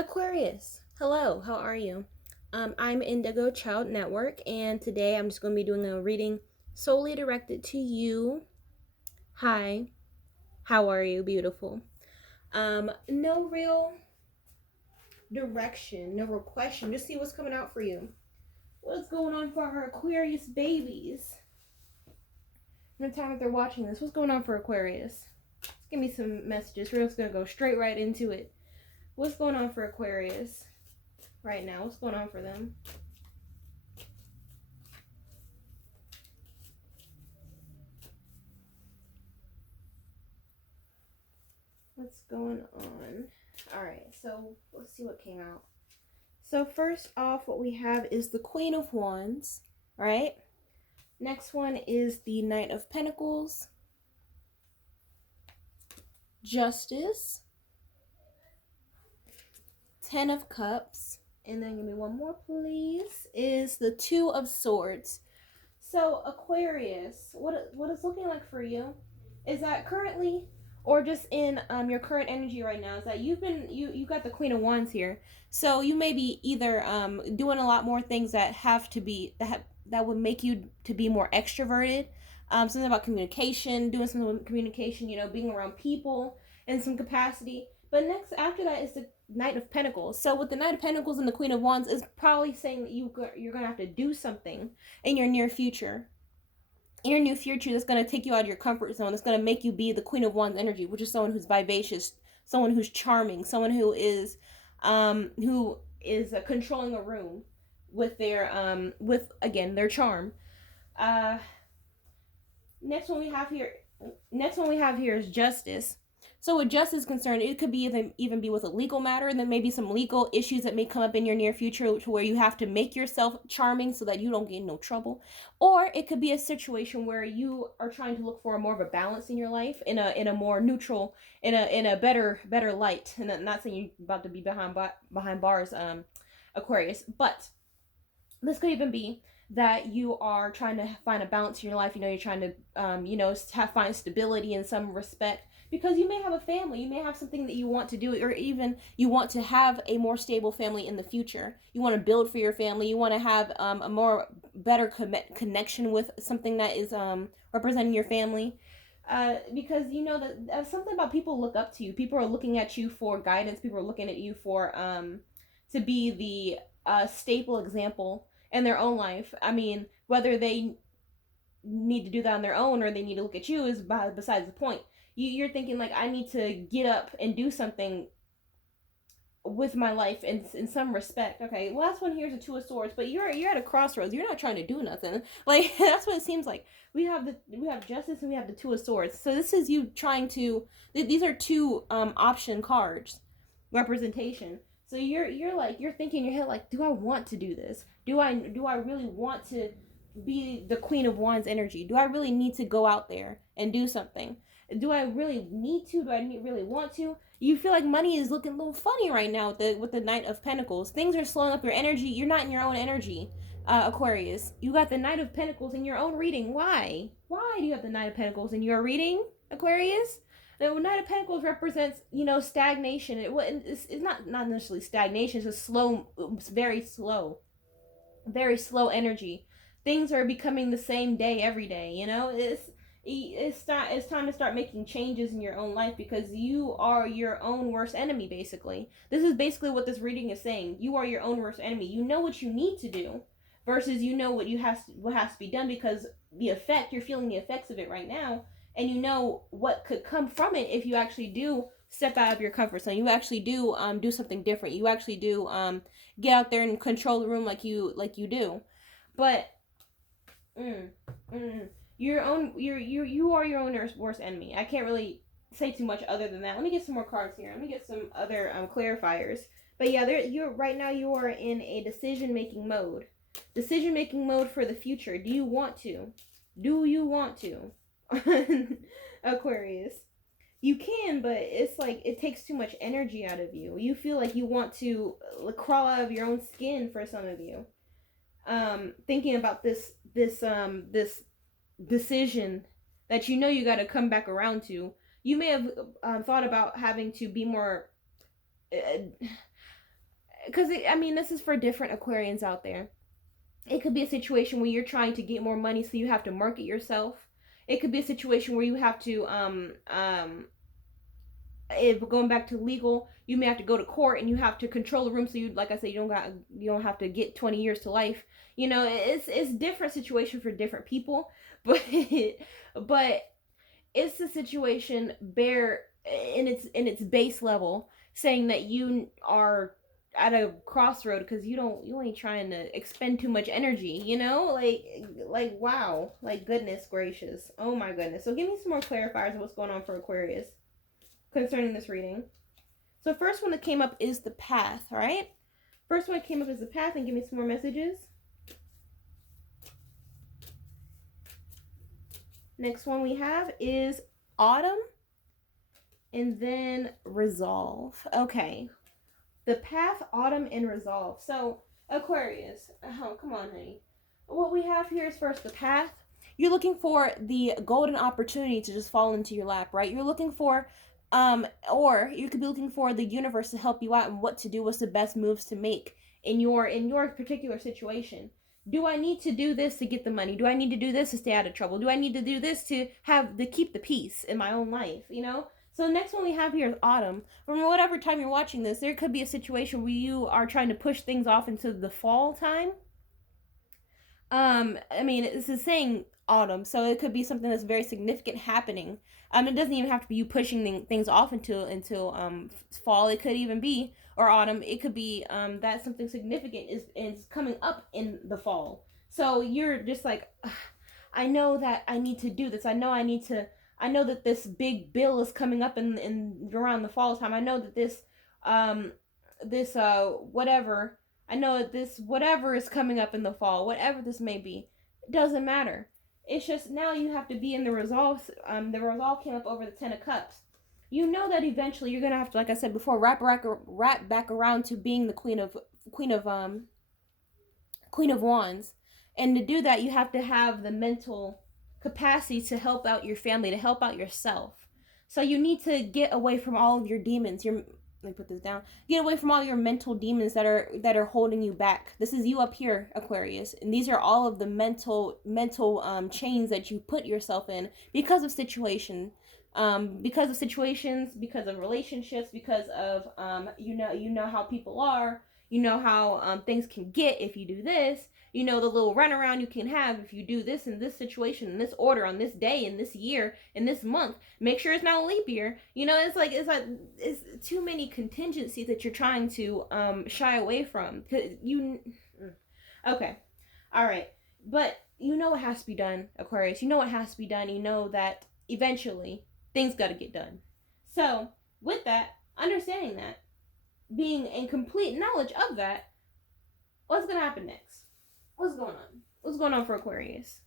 Aquarius, hello, how are you? I'm Indigo Child Network, and today I'm just going to be doing a reading solely directed to you. Hi, how are you, beautiful? No real direction, no real question, just see what's coming out for you. What's going on for our Aquarius babies? In the time that they're watching this, what's going on for Aquarius? Just give me some messages. We're just going to go straight right into it. What's going on for Aquarius right now? What's going on for them? What's going on? All right, so let's see what came out. So first off, what we have is the Queen of Wands, right? Next one is the Knight of Pentacles, Justice, Ten of Cups, and then give me one more, please, is the Two of Swords. So Aquarius, what it's looking like for you is that currently, or just in your current energy right now, is that you got the Queen of Wands here. So you may be either doing a lot more things that have to be that would make you to be more extroverted. Something about communication, doing something with communication, being around people in some capacity. But next, after that, is the Knight of Pentacles. So with the Knight of Pentacles and the Queen of Wands, is probably saying that you're gonna have to do something in your near future. In your new future, that's gonna take you out of your comfort zone. That's gonna make you be the Queen of Wands energy, which is someone who's vivacious, someone who's charming, someone who is controlling a room with their charm. Uh, next one we have here is Justice. So with justice concerned, it could be even be with a legal matter, and then maybe some legal issues that may come up in your near future to where you have to make yourself charming so that you don't get in no trouble. Or it could be a situation where you are trying to look for more of a balance in your life, in a more neutral, in a better light. And I'm not saying you're about to be behind bars, Aquarius, but this could even be that you are trying to find a balance in your life. You're trying to find stability in some respect, because you may have a family, you may have something that you want to do, or even you want to have a more stable family in the future. You want to build for your family. You want to have a more better connection with something that is representing your family. Because you know that something about people look up to you. People are looking at you for guidance. People are looking at you for to be the staple example in their own life. I mean, whether they need to do that on their own or they need to look at you is besides the point. You're thinking like, I need to get up and do something with my life in some respect. Okay, last one here is a Two of Swords, but you're at a crossroads. You're not trying to do nothing. Like that's what it seems like. We have Justice and we have the Two of Swords. So this is you trying to. These are two option cards, representation. So you're thinking in your head like, do I want to do this? Do I really want to be the Queen of Wands energy? Do I really need to go out there and do something? Do I really need to? Do I really want to? You feel like money is looking a little funny right now with the Knight of Pentacles. Things are slowing up your energy. You're not in your own energy, Aquarius. You got the Knight of Pentacles in your own reading. Why? Why do you have the Knight of Pentacles in your reading, Aquarius? The Knight of Pentacles represents, stagnation. It's not necessarily stagnation. It's a slow, very slow, very slow energy. Things are becoming the same day every day. It's time to start making changes in your own life, because you are your own worst enemy. Basically, this is basically what this reading is saying. You are your own worst enemy. You know what you need to do, versus what has to be done, because you're feeling the effects of it right now, and you know what could come from it if you actually do step out of your comfort zone. You actually do do something different. You actually do get out there and control the room like you do. But you are your own worst enemy. I can't really say too much other than that. Let me get some more cards here. Let me get some other clarifiers. But yeah, you're right now. You are in a decision making mode. Decision making mode for the future. Do you want to? Do you want to? Aquarius. You can, but it's like it takes too much energy out of you. You feel like you want to crawl out of your own skin, for some of you. Thinking about this decision that you got to come back around to. You may have thought about having to be more because I mean, this is for different Aquarians out there. It could be a situation where you're trying to get more money, so you have to market yourself. It could be a situation where you have to if going back to legal, you may have to go to court and you have to control the room, so you, like I said, you don't have to get 20 years to life. You know, it's different situation for different people, but but it's a situation bare in its base level, saying that you are at a crossroad because you ain't trying to expend too much energy, you know, like wow, like goodness gracious, oh my goodness. So give me some more clarifiers of what's going on for Aquarius concerning this reading. So first one that came up is the path, all right? First one that came up is the path, and give me some more messages. Next one we have is autumn, and then resolve. Okay. The path, autumn, and resolve. So Aquarius, oh, come on, honey. What we have here is first the path. You're looking for the golden opportunity to just fall into your lap, right? You're looking for or you could be looking for the universe to help you out and what to do, what's the best moves to make in your particular situation. Do I need to do this to get the money? Do I need to do this to stay out of trouble? Do I need to do this to keep the peace in my own life, you know? So the next one we have here is autumn. From whatever time you're watching this, there could be a situation where you are trying to push things off into the fall time. I mean, this is saying autumn, so it could be something that's very significant happening. It doesn't even have to be you pushing things off until fall. It could even be, or autumn. It could be that something significant is coming up in the fall. So you're just like, I know that I need to do this. I know that this big bill is coming up in around the fall time. I know that this whatever. I know that this whatever is coming up in the fall, whatever this may be, it doesn't matter. It's just now you have to be in the resolve. The resolve came up over the 10 of Cups. You know that eventually you're gonna have to, like I said before, wrap back around to being the Queen of Wands, and to do that you have to have the mental capacity to help out your family, to help out yourself. So you need to get away from all of your demons. Let me put this down. Get away from all your mental demons that are holding you back. This is you up here, Aquarius, and these are all of the mental chains that you put yourself in because of situations, because of relationships, because of you know how people are. You know how things can get if you do this. You know the little runaround you can have if you do this in this situation, in this order, on this day, in this year, in this month. Make sure it's not a leap year. You know, it's too many contingencies that you're trying to shy away from. Okay, all right, but you know what has to be done, Aquarius. You know what has to be done. You know that eventually things got to get done. So with that, understanding that, being in complete knowledge of that, what's going to happen next? What's going on? What's going on for Aquarius?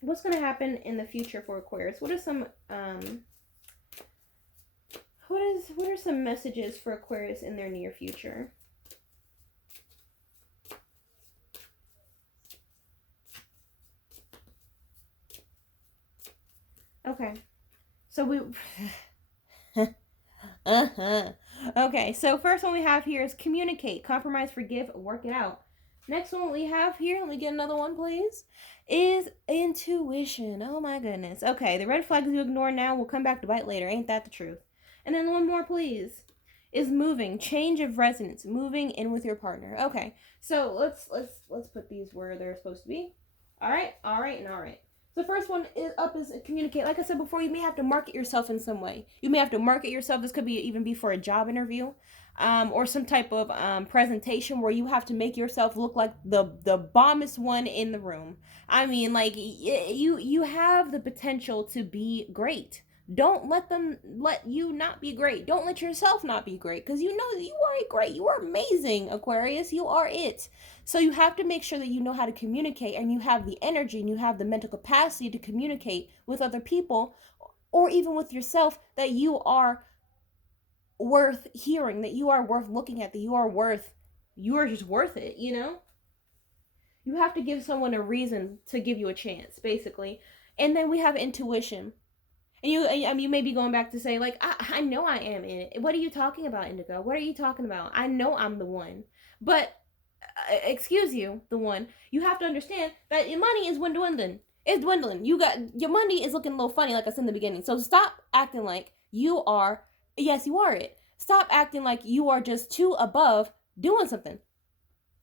What's going to happen in the future for Aquarius? What are some what are some messages for Aquarius in their near future? Okay. So we Okay, so first one we have here is communicate, compromise, forgive, work it out. Next one we have here, let me get another one, please, is intuition. Oh my goodness. Okay, the red flags you ignore now will come back to bite later. Ain't that the truth? And then one more, please, is moving, change of residence, moving in with your partner. Okay, so let's put these where they're supposed to be. All right. So the first one is communicate. Like I said before, you may have to market yourself in some way. You may have to market yourself. This could even be for a job interview, or some type of presentation where you have to make yourself look like the bombest one in the room. I mean, like you have the potential to be great. Don't let them let you not be great. Don't let yourself not be great, because you know that you are great. You are amazing, Aquarius. You are it. So you have to make sure that you know how to communicate, and you have the energy and you have the mental capacity to communicate with other people, or even with yourself, that you are worth hearing, that you are worth looking at, that you are just worth it, you know? You have to give someone a reason to give you a chance, basically. And then we have intuition. And you may be going back to say, like, I know I am in it. What are you talking about, Indigo? What are you talking about? I know I'm the one. But, excuse you, the one. You have to understand that your money is dwindling. It's dwindling. Your money is looking a little funny, like I said in the beginning. So stop acting like you are, yes, you are it. Stop acting like you are just too above doing something.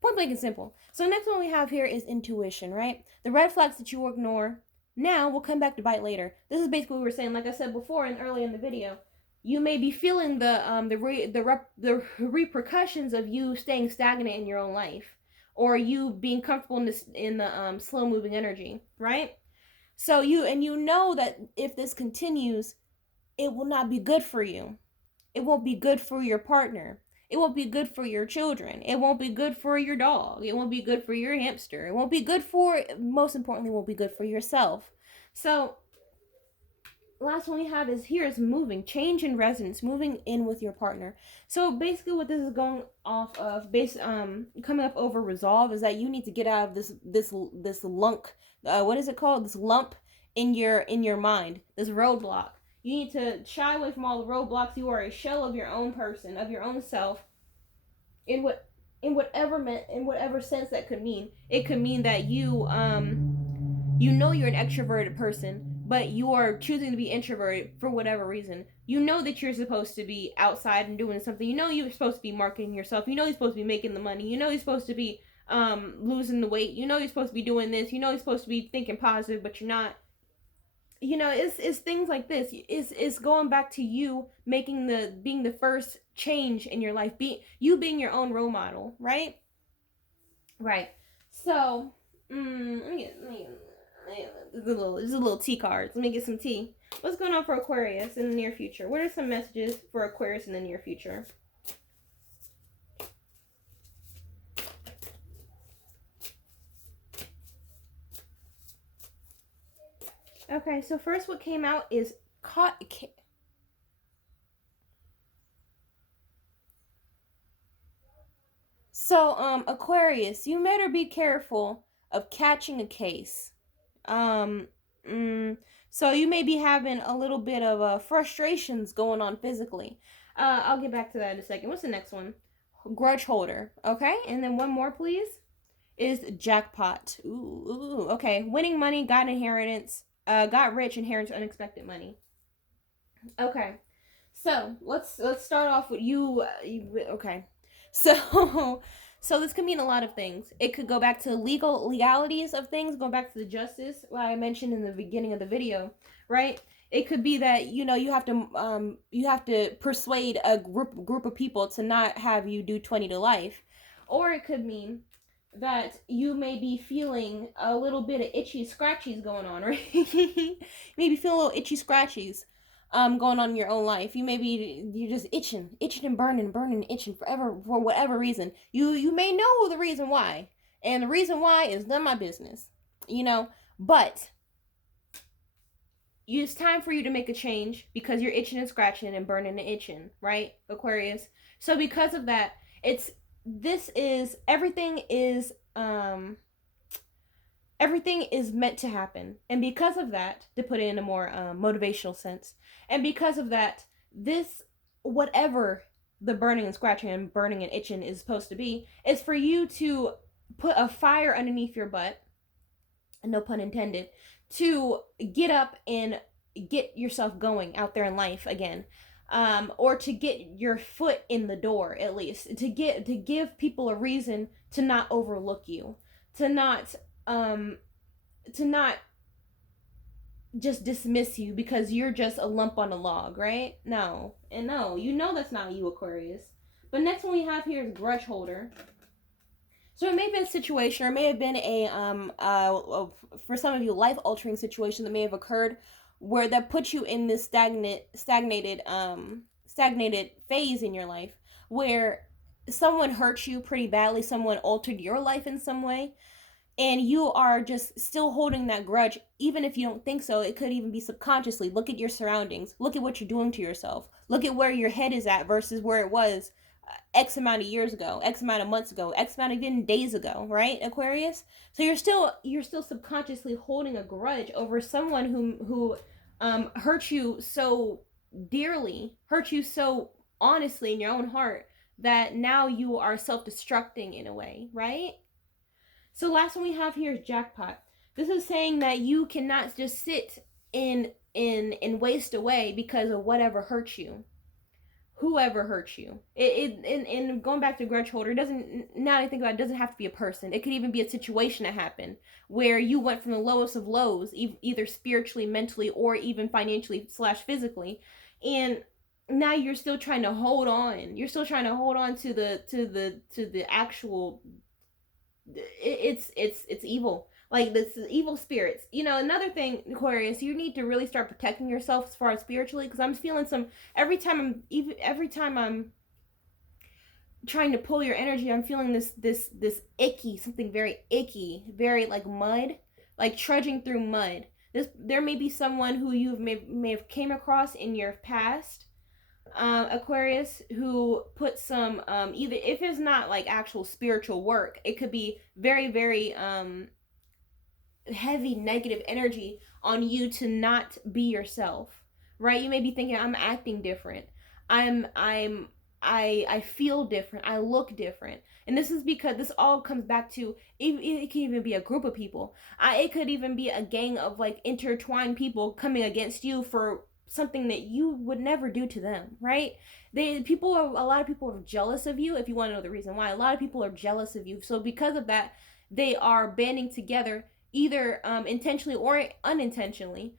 Point blank and simple. So next one we have here is intuition, right? The red flags that you ignore now will come back to bite later. This is basically what we were saying. Like I said before and early in the video, you may be feeling the repercussions of you staying stagnant in your own life, or you being comfortable in the slow moving energy, right? So you know that if this continues, it will not be good for you. It won't be good for your partner. It won't be good for your children. It won't be good for your dog. It won't be good for your hamster. It won't be good for, most importantly, it won't be good for yourself. So, last one we have is here is moving, change in residence, moving in with your partner. So basically, what this is going off of, coming up over resolve, is that you need to get out of this lunk. What is it called? This lump in your mind. This roadblock. You need to shy away from all the roadblocks. You are a shell of your own person, of your own self. In whatever sense that could mean. It could mean that you know you're an extroverted person, but you are choosing to be introverted for whatever reason. You know that you're supposed to be outside and doing something. You know you're supposed to be marketing yourself. You know you're supposed to be making the money. You know you're supposed to be losing the weight. You know you're supposed to be doing this. You know you're supposed to be thinking positive, but you're not. It's things like this. It's going back to you being the first change in your life, being your own role model, right? Right. So, let me there's a little tea cards. Let me get some tea. What's going on for Aquarius in the near future? What are some messages for Aquarius in the near future? Okay, so first what came out is Aquarius, you better be careful of catching a case. Um, so you may be having a little bit of frustrations going on physically. I'll get back to that in a second. What's the next one? Grudge holder. Okay, and then one more, please. Is jackpot. Ooh, okay. Winning money, got inheritance, got rich, inherits unexpected money. Okay, so let's start off with you. Okay, so so this could mean a lot of things. It could go back to legalities of things, go back to the justice, like I mentioned in the beginning of the video, right? It could be that you have to persuade a group of people to not have you do 20 to life, or it could mean that you may be feeling a little bit of itchy scratchies going on, right? Maybe feel a little itchy scratchies going on in your own life. You're just itching and burning, itching forever for whatever reason. You may know the reason why, and the reason why is none of my business, but it's time for you to make a change because you're itching and scratching and burning and itching, right, Aquarius? So because of that, everything is meant to happen, and because of that, to put it in a more motivational sense, and because of that, whatever the burning and scratching and burning and itching is supposed to be, is for you to put a fire underneath your butt, no pun intended, to get up and get yourself going out there in life again. Or to get your foot in the door, at least to give people a reason to not overlook you, to not just dismiss you because you're just a lump on a log, right? No, that's not you, Aquarius. But next one we have here is grudge holder. So it may have been a situation, or it may have been for some of you, life altering situation that may have occurred where that puts you in this stagnated phase in your life where someone hurt you pretty badly, someone altered your life in some way, and you are just still holding that grudge. Even if you don't think so, it could even be subconsciously. Look at your surroundings, look at what you're doing to yourself, look at where your head is at versus where it was X amount of years ago, X amount of months ago, X amount of even days ago, right, Aquarius? So you're still subconsciously holding a grudge over someone who hurt you so dearly, hurt you so honestly in your own heart, that now you are self-destructing in a way, right? So last one we have here is jackpot. This is saying that you cannot just sit in waste away because of whatever hurt you, whoever hurt you. And going back to grudge holder, it doesn't, now I think about it, doesn't have to be a person. It could even be a situation that happened where you went from the lowest of lows, either spiritually, mentally, or even financially / physically, and now you're still trying to hold on. You're still trying to hold on to the actual. It's evil. Like, this is evil spirits. You know, another thing, Aquarius, you need to really start protecting yourself as far as spiritually, because I'm feeling some, every time I'm trying to pull your energy, I'm feeling this icky, something very icky, very like mud, like trudging through mud. There may be someone who you may have came across in your past, Aquarius, who put some, either, if it's not like actual spiritual work, it could be very, very heavy negative energy on you to not be yourself, right? You may be thinking, I'm acting different, I feel different, I look different. And this is because this all comes back to, it can even be a group of people. It could even be a gang of like intertwined people coming against you for something that you would never do to them, right? A lot of people are jealous of you. If you want to know the reason why, a lot of people are jealous of you. So because of that, they are banding together, either intentionally or unintentionally,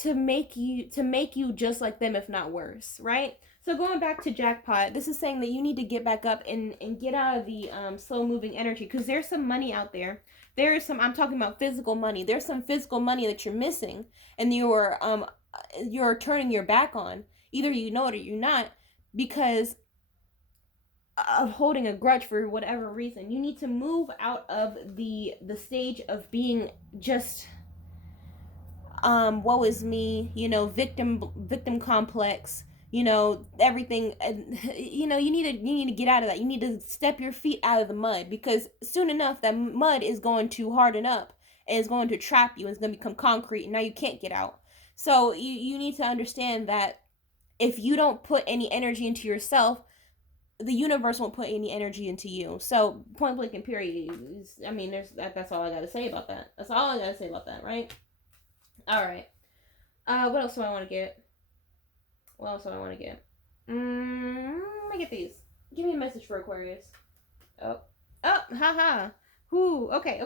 to make you just like them, if not worse, right? So going back to jackpot, this is saying that you need to get back up and get out of the slow moving energy, because there's some money out there. There is some, I'm talking about physical money. There's some physical money that you're missing, and you're turning your back on. Either you know it or you're not, because of holding a grudge for whatever reason. You need to move out of the stage of being just woe is me, victim complex, everything. You need to get out of that. You need to step your feet out of the mud, because soon enough that mud is going to harden up and it's going to trap you, and it's going to become concrete, and now you can't get out. So you need to understand that if you don't put any energy into yourself, the universe won't put any energy into you. So point blank and period. I mean, that's all I got to say about that. That's all I got to say about that, right? All right. What else do I want to get? Let me get these. Give me a message for Aquarius. Oh, haha. Whoo. Okay.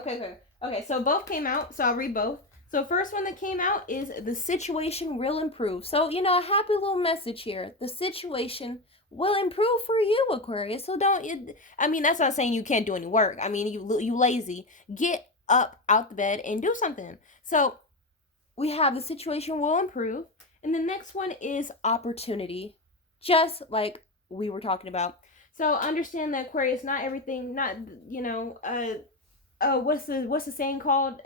So both came out, so I'll read both. So first one that came out is the situation will improve. So, a happy little message here. The situation will improve for you, Aquarius. So that's not saying you can't do any work. I mean, you lazy. Get up out the bed and do something. So we have the situation will improve. And the next one is opportunity, just like we were talking about. So understand that, Aquarius, not everything, what's the saying called?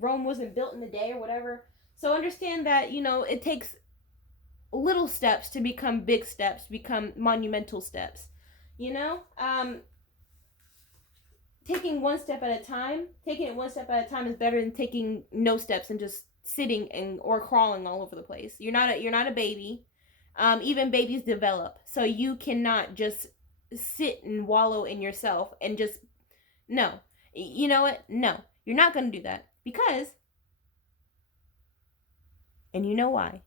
Rome wasn't built in a day, or whatever. So understand that, it takes little steps to become big steps, become monumental steps. Taking it one step at a time is better than taking no steps and just sitting or crawling all over the place. You're not a baby. Even babies develop. So you cannot just sit and wallow in yourself and just, no. You know what? No, you're not going to do that, because, and you know why.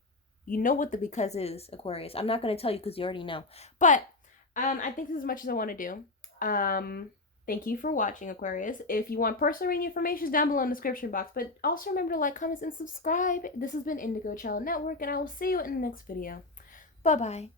You know what the because is, Aquarius. I'm not going to tell you because you already know. But I think this is as much as I want to do. Thank you for watching, Aquarius. If you want personal reading information, is down below in the description box. But also remember to like, comment, and subscribe. This has been Indigo Child Network, and I will see you in the next video. Bye-bye.